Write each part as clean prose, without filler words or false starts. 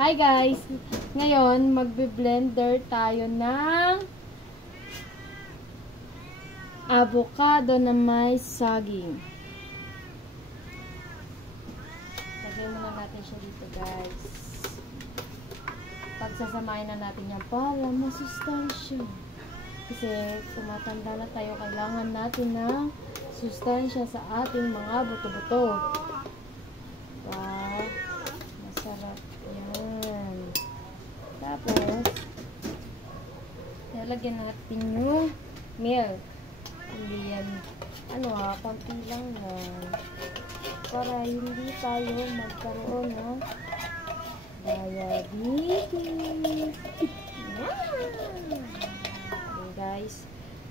Hi guys! Ngayon, magbe-blender tayo ng avocado na may saging. Lagyan muna natin siya dito guys. Pagsasamahin na natin yan para masustansya. Kasi tumatanda na tayo, kailangan natin ng sustansya sa ating mga buto-buto. Wow! Masarap yan. Tapos, lalagyan natin yung milk. Hindi yan, konti lang yan. Para hindi tayo magkaroon ng diabetes. Yan! Okay guys.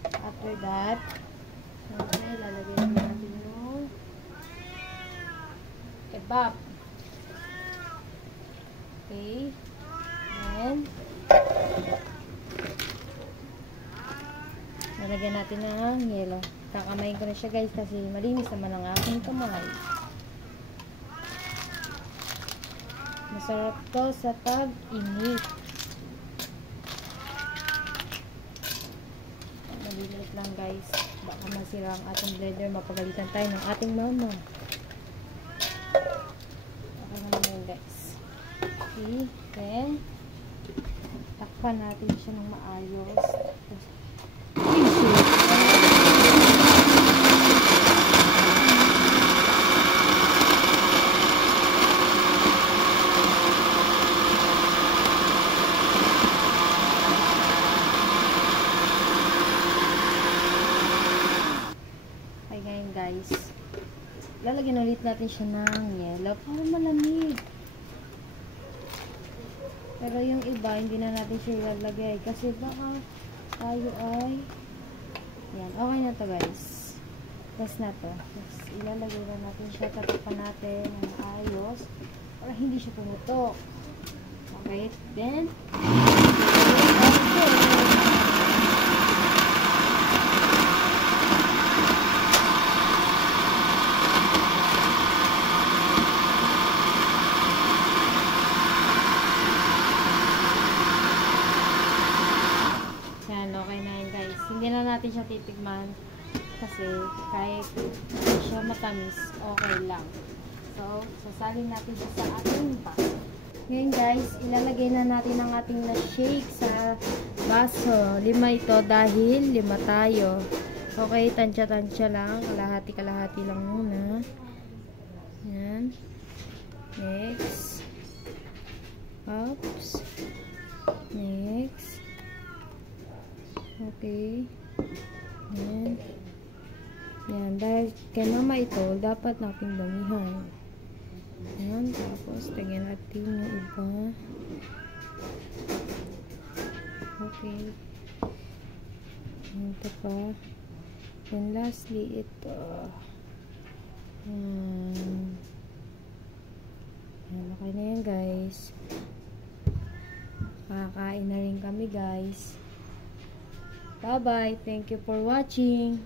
After that, okay, lalagyan natin yung kebab. Okay. And lalagyan natin ng yelo. Kakamayin ko na siya guys kasi malinis naman ang aking kamay. Masarap to sa tag-init. Malilit lang guys. Baka masira ang ating blender. Mapagalitan tayo ng ating mama. Okay naman yun guys. Okay. Then, takpan natin siya ng maayos. Okay ngayon guys, lalagyan ulit natin siya ng yelo para malamig. Pero yung iba, hindi na natin siya ilalagay kasi baka tayo ay yan, okay na to guys. Tapos na to. Tapos ilalagay na natin siya, tatapan natin ng ayos para hindi siya pumutok. Okay, then hindi na natin siya titigman kasi kahit siya matamis, okay lang. So, sasalin natin siya sa ating box. Ngayon guys, ilalagay na natin ang ating na-shake sa baso. 5 ito dahil 5 tayo. Okay, tansya-tansya lang. Kalahati-kalahati lang muna. Yan. Next. Oops. Next. Okay. Yan. Yan. Dahil kay mama ito, dapat nating damihan. Yan. Tapos, tagyan natin yung iba. Okay. Yan. Ito pa. And lastly, ito. Yan. Yan. Okay na yan, guys. Kakain na rin kami, guys. Bye-bye. Thank you for watching.